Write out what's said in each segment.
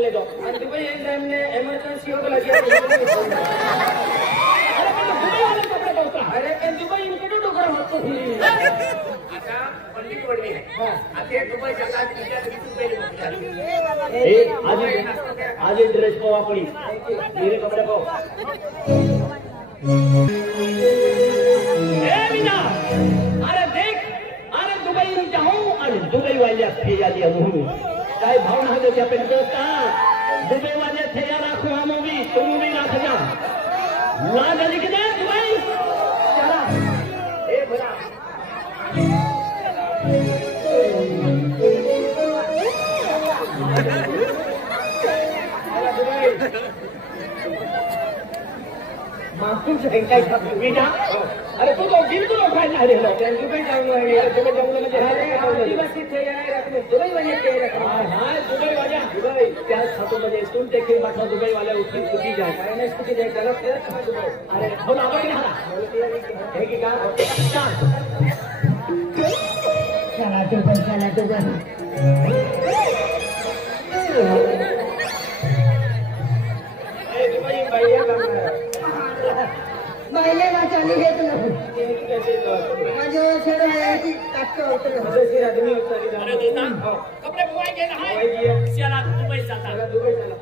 ले जाओ आणि दुबई एग्जाम ने इमर्जन्सी हो गया अरे पण दुबई इकडे डोकर होतो आता पंडित पडली आहे आता दुबई जातात तिच्या आज ड्रेस पाव आपली मेरे कपड़े पाव ए मीना अरे देख अरे दुबई में जाऊं और दुबई वाले थे या दिया मुंह काय भावना है क्या पे दोस्ता दुबई वाले थे या राखो हम भी तुम भी राख जा ना गली के दे दुबई चला ए बड़ा माफी काय मीना अरे तू तो बिल्कुल उठायला आले हो दुबई जाऊन यार दुबई जाऊन म्हणजे आदिवासी थे यार रखने दुबई वाले के रखना हां दुबई वाले दुबई क्या खातो म्हणजे तुम देखिए माथा दुबई वाले उठी जाए मैंने स्कूटी जाए गलत है दुबई अरे बोल आवाज नहीं आ रहा है कि क्या चला दुबई ए दुबई भैया महिला वाचाली घेत नको म्हणजे छेड आहे की टाकतो जैसे आदमी होता है अरे दोस्ता कपड़े बुवाई के ना है चला दुबई जाता दुबई चला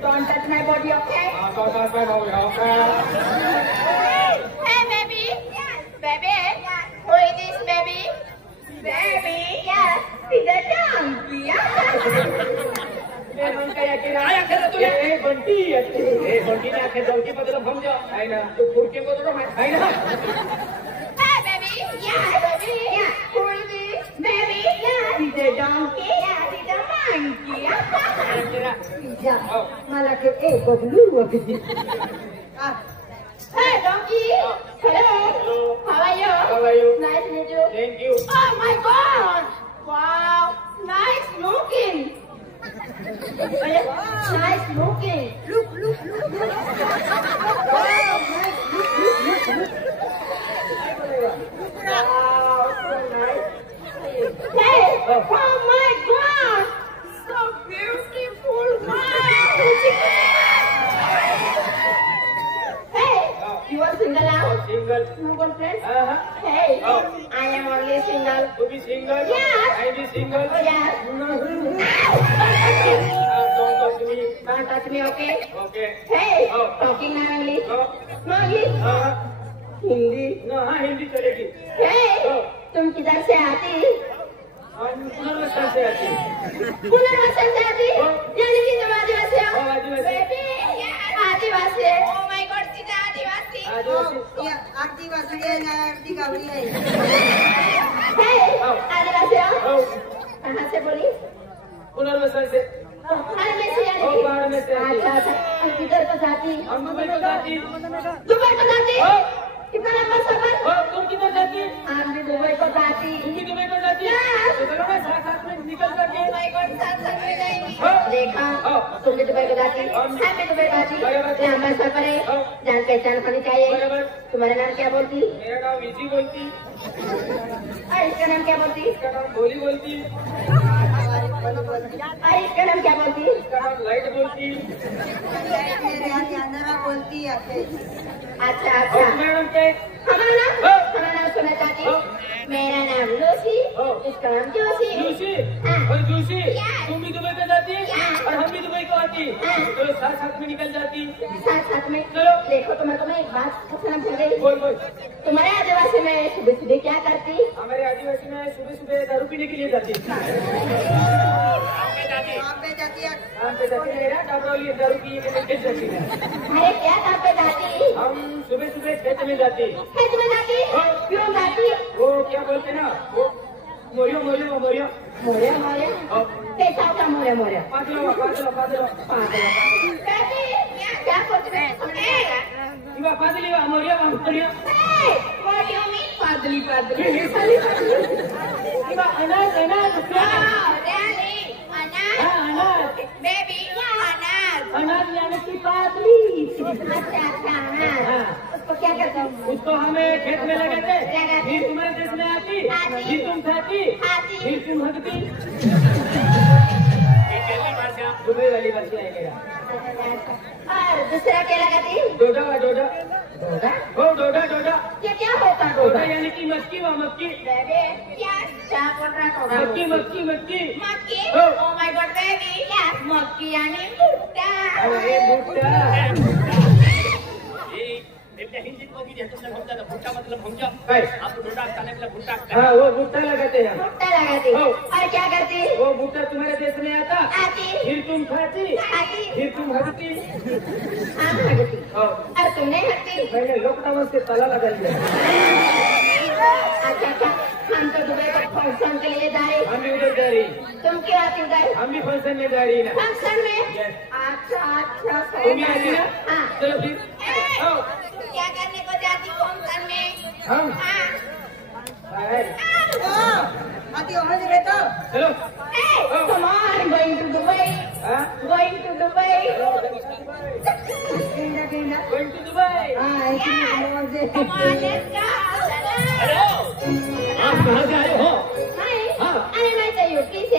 Don't touch my body, okay? Don't touch my body, okay? Hey, baby. Yes. Baby. Yes. Who is this, baby? Baby. Yes. See the tongue. Yes. Bunty Bunty ने आखे दौड़ के बदला हम जा है ना तो फुर के बदला है ना Hey, baby. Yes. Baby. Yes. Who is this, baby? Yes. See the donkey? Yeah, see the monkey. जा मला के एक बबलू होती Hey, donkey. Hello. How are you? How are you? Nice to meet you. Thank you. Oh my God. Wow. Nice looking. Nice looking. look wow nice Wow, so nice. Hey. Oh my God. So beautiful. Wow. Hey. You are single now? Single. You got friends? Hey. Hey. I am only single. To be single? Yes. I be single? Yes. Don't talk to me. Don't touch me, okay? Okay. Hey. Oh. Talking now English. No. No English. Hindi. No, हाँ हिंदी चलेगी. Hey. तुम किधर से आती? हम पुनर्वसन से आते हैं. पुनर्वसन से आती? हाँ. यानी कि तुम आदिवासी हो? हाँ, आदिवासी. Baby, Adivasi. Oh my God, सीधा आदिवासी. आदिवासी. ये आदिवासी है ना आरती गावड़ी है Hey. आदिवासी हो? Oh, कहाँ से बोली? पुनर्वसन से. पहाड़ में से यानी ओ, कि? पहाड़ में से आती. अच्छा. और किधर को जाती? हम दुबई को जाती. दुबई को जाती? हाँ. कितना लंबा सफर? तुम किधर जाती? हम भी दुबई को जाती. तुम भी दुबई को जाती? Yes. तो चलो ना साथ में निकल करके. Oh my God, साथ में जाएंगे. हाँ. देखा हाँ. तुम भी दुबई को जाती हम भी. मैं भी दुबई को जाती बराबर. लंबा सफर है हाँ. जान पहचान होनी चाहिए बराबर. तुम्हारा नाम क्या बोलती मेरा नाम विजी बोलती. और इसका नाम क्या बोलती इसका नाम भोली बोलती. और इसका नाम क्या बोलती इसका नाम लाइट बोलती. मेरे यहाँ अंदर बोलती है अच्छा और अच्छा मैडम के हमारा हाँ. नाम सुनना चाहती हाँ. मेरा नाम लूसी हाँ. इसका नाम जोशी जूसी. हाँ. और जूसी. Yes. तुम भी दुबई को जाती Yes. और हम भी दुबई को आती. हाँ. चलो साथ साथ में निकल जाती. साथ साथ में चलो. देखो तुम्हें एक बात पूछना भूल गई बोल बोल. तुम्हारे आदिवासी में सुबह सुबह क्या करती हमारे आदिवासी में सुबह सुबह दारू पीने के लिए जाती. वहाँ पे जाती है हम पे जाती है ना डाबरोली दारू पिए के लिए खेत जाती है. अरे क्या काम पे जाती हम सुबह सुबह खेत में जाती. खेत में जाती हाँ. क्यों जाती वो क्या बोलते ना वो मोरियो मोरियो मोरियो. मोरे मोरे हाँ. कैसा होता मोरे मोरे पातलो. क्या बोलते हैं इवा पातली वा मोरियो वा मोरियो. What do you mean पादली पादली इवा अनाज अनाज. really अनाज हाँ अनाज. baby अनाज अनाज यानी कि पातली. अच्छा अच्छा अनाज हाँ. उसको क्या करते हो उसको हमें खेत में लगाते. लगाते. फिर तुम्हारे देश में आती. आती. फिर तुम खाती. आती. फिर तुम हकती. दुबई वाली भाषा है मेरा. और दूसरा क्या लगाती डोडा वा डोडा. डोडा हो डोडा डोडा. ये क्या होता डोडा डोडा यानी कि मक्की वा मक्की. baby क्या बोल रहा मक्की मक्की मक्की. मक्की हो. oh my god baby yes मक्की यानी भुट्टा अरे भुट्टा. भुट्टा मतलब हम जब काय? आपको डोडा खाने के लिए भुट्टा हाँ वो भुट्टा लगाते हैं. भुट्टा लगाती हो. और क्या करती वो भुट्टा तुम्हारे देश में आता. आती फिर तुम खाती. आती फिर तुम हकती. हम हटती हो. और तुमने हटती मैंने लॉकडाउन से ताला लगा लिया. अच्छा अच्छा हम तो दुबई को फंक्शन के लिए जा रहे हम भी उधर जा रही. तुम क्यों आती उधर हम भी फंक्शन में जा रही ना. फंक्शन में Yes. अच्छा अच्छा तुम भी आती ना. हाँ चलो फिर. हो. क्या करने को जाती फंक्शन में हम. हाँ हाय. आती हो बेटा चलो. hey come on going to Dubai हाँ. going to Dubai गेंदा गेंदा Going to Dubai. हाँ ऐसे come on let's go hello आप कहाँ जा रहे हो Hi हाँ. अरे मैं तो यूपी से